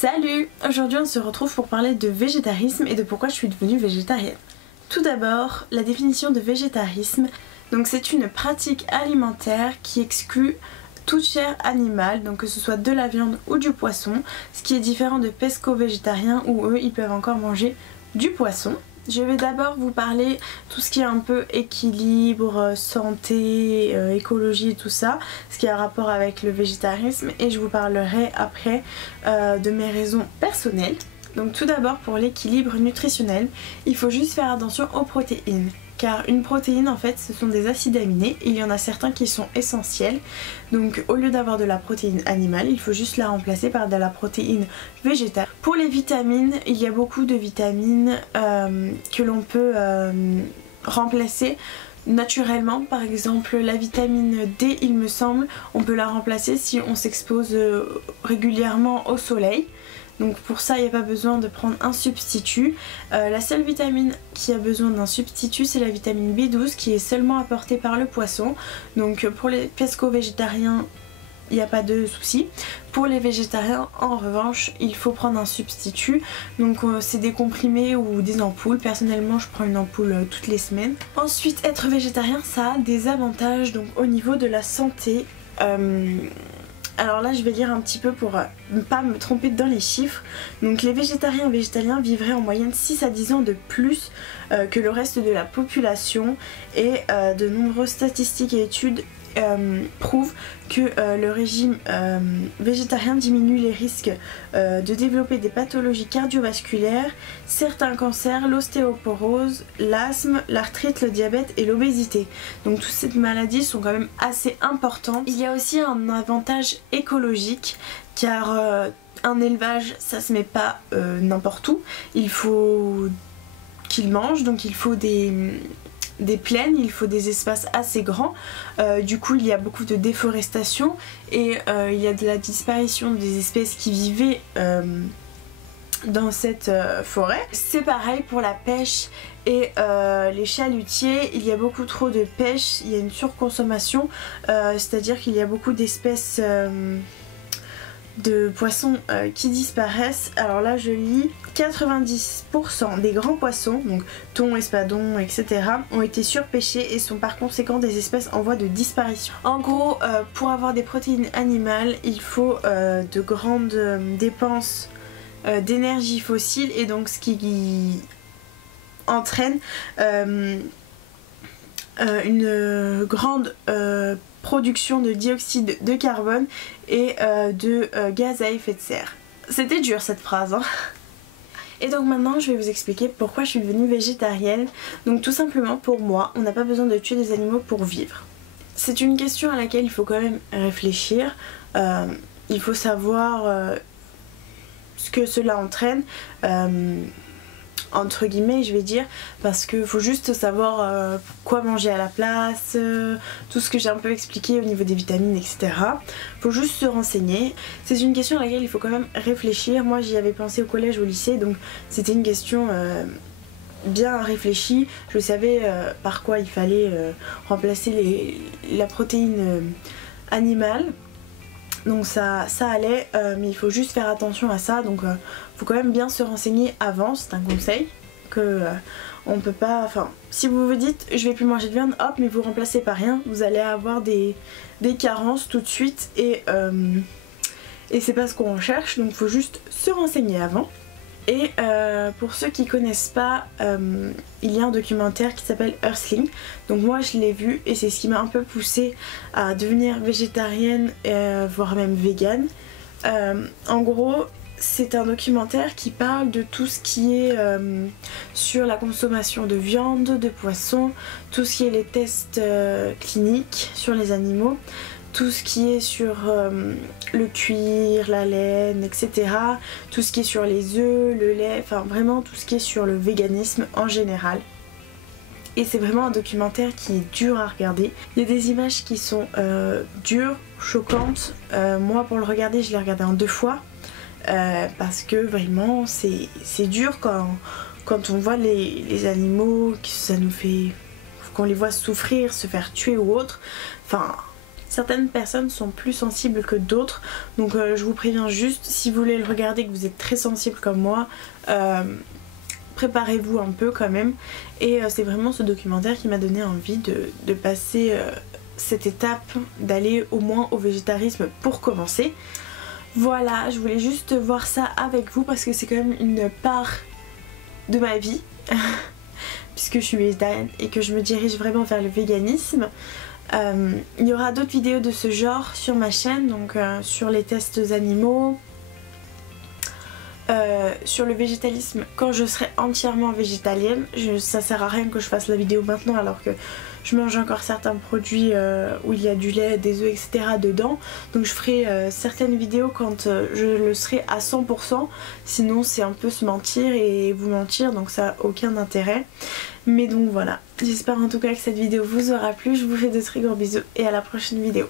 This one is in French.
Salut! Aujourd'hui on se retrouve pour parler de végétarisme et de pourquoi je suis devenue végétarienne. Tout d'abord, la définition de végétarisme. Donc c'est une pratique alimentaire qui exclut toute chair animale, donc que ce soit de la viande ou du poisson, ce qui est différent de pesco-végétariens où eux ils peuvent encore manger du poisson. Je vais d'abord vous parler tout ce qui est un peu équilibre, santé, écologie et tout ça, ce qui a un rapport avec le végétarisme, et je vous parlerai après de mes raisons personnelles. Donc tout d'abord pour l'équilibre nutritionnel, il faut juste faire attention aux protéines. Car une protéine en fait ce sont des acides aminés et il y en a certains qui sont essentiels. Donc au lieu d'avoir de la protéine animale, il faut juste la remplacer par de la protéine végétale. Pour les vitamines, il y a beaucoup de vitamines que l'on peut remplacer naturellement. Par exemple la vitamine D, il me semble, on peut la remplacer si on s'expose régulièrement au soleil. Donc pour ça il n'y a pas besoin de prendre un substitut. La seule vitamine qui a besoin d'un substitut c'est la vitamine B12 qui est seulement apportée par le poisson. Donc pour les pesco-végétariens il n'y a pas de souci. Pour les végétariens en revanche il faut prendre un substitut. Donc c'est des comprimés ou des ampoules. Personnellement je prends une ampoule toutes les semaines. Ensuite être végétarien ça a des avantages donc au niveau de la santé. Alors là je vais lire un petit peu pour ne pas me tromper dans les chiffres. Donc les végétariens et végétaliens vivraient en moyenne 6 à 10 ans de plus que le reste de la population. Et de nombreuses statistiques et études prouvent que le régime végétarien diminue les risques de développer des pathologies cardiovasculaires, certains cancers, l'ostéoporose, l'asthme, l'arthrite, le diabète et l'obésité. Donc toutes ces maladies sont quand même assez importantes. Il y a aussi un avantage écologique car un élevage ça se met pas n'importe où. Il faut qu'ils mangent, donc il faut des plaines, il faut des espaces assez grands, du coup il y a beaucoup de déforestation et il y a de la disparition des espèces qui vivaient dans cette forêt. C'est pareil pour la pêche et les chalutiers, il y a beaucoup trop de pêche, il y a une surconsommation, c'est-à-dire qu'il y a beaucoup d'espèces de poissons qui disparaissent. Alors là je lis 90% des grands poissons, donc thon, espadon, etc. ont été surpêchés et sont par conséquent des espèces en voie de disparition. En gros pour avoir des protéines animales il faut de grandes dépenses d'énergie fossile et donc ce qui entraîne une grande production de dioxyde de carbone et de gaz à effet de serre. C'était dur cette phrase hein. Et donc maintenant je vais vous expliquer pourquoi je suis devenue végétarienne. Donc tout simplement pour moi on n'a pas besoin de tuer des animaux pour vivre. C'est une question à laquelle il faut quand même réfléchir. Il faut savoir ce que cela entraîne. Entre guillemets je vais dire, parce que faut juste savoir quoi manger à la place, tout ce que j'ai un peu expliqué au niveau des vitamines etc. Faut juste se renseigner. C'est une question à laquelle il faut quand même réfléchir. Moi j'y avais pensé au collège, au lycée, donc c'était une question bien réfléchie. Je savais par quoi il fallait remplacer la protéine animale. Donc ça allait, mais il faut juste faire attention à ça, donc faut quand même bien se renseigner avant, c'est un conseil que on peut pas, enfin si vous vous dites je vais plus manger de viande, hop mais vous remplacez par rien, vous allez avoir des carences tout de suite et c'est pas ce qu'on recherche, donc faut juste se renseigner avant. Et pour ceux qui connaissent pas, il y a un documentaire qui s'appelle Earthling. Donc moi je l'ai vu et c'est ce qui m'a un peu poussée à devenir végétarienne, voire même végane. En gros c'est un documentaire qui parle de tout ce qui est sur la consommation de viande, de poisson, tout ce qui est les tests cliniques sur les animaux, tout ce qui est sur le cuir, la laine, etc. Tout ce qui est sur les œufs, le lait, enfin vraiment tout ce qui est sur le véganisme en général. Et c'est vraiment un documentaire qui est dur à regarder. Il y a des images qui sont dures, choquantes. Moi pour le regarder je l'ai regardé en 2 fois. Parce que vraiment c'est dur quand on voit les animaux, ça nous fait, qu'on les voit souffrir, se faire tuer ou autre. Enfin Certaines personnes sont plus sensibles que d'autres, donc je vous préviens juste, si vous voulez le regarder et que vous êtes très sensible comme moi, préparez-vous un peu quand même. Et c'est vraiment ce documentaire qui m'a donné envie de passer cette étape, d'aller au moins au végétarisme pour commencer. Voilà, je voulais juste voir ça avec vous parce que c'est quand même une part de ma vie puisque je suis végétarienne et que je me dirige vraiment vers le véganisme. Il y aura d'autres vidéos de ce genre sur ma chaîne, donc sur les tests animaux, sur le végétalisme quand je serai entièrement végétalienne. Ça sert à rien que je fasse la vidéo maintenant alors que je mange encore certains produits où il y a du lait, des œufs, etc. dedans. Donc je ferai certaines vidéos quand je le serai à 100%. Sinon c'est un peu se mentir et vous mentir, donc ça n'a aucun intérêt. Mais donc voilà, j'espère en tout cas que cette vidéo vous aura plu. Je vous fais de très gros bisous et à la prochaine vidéo.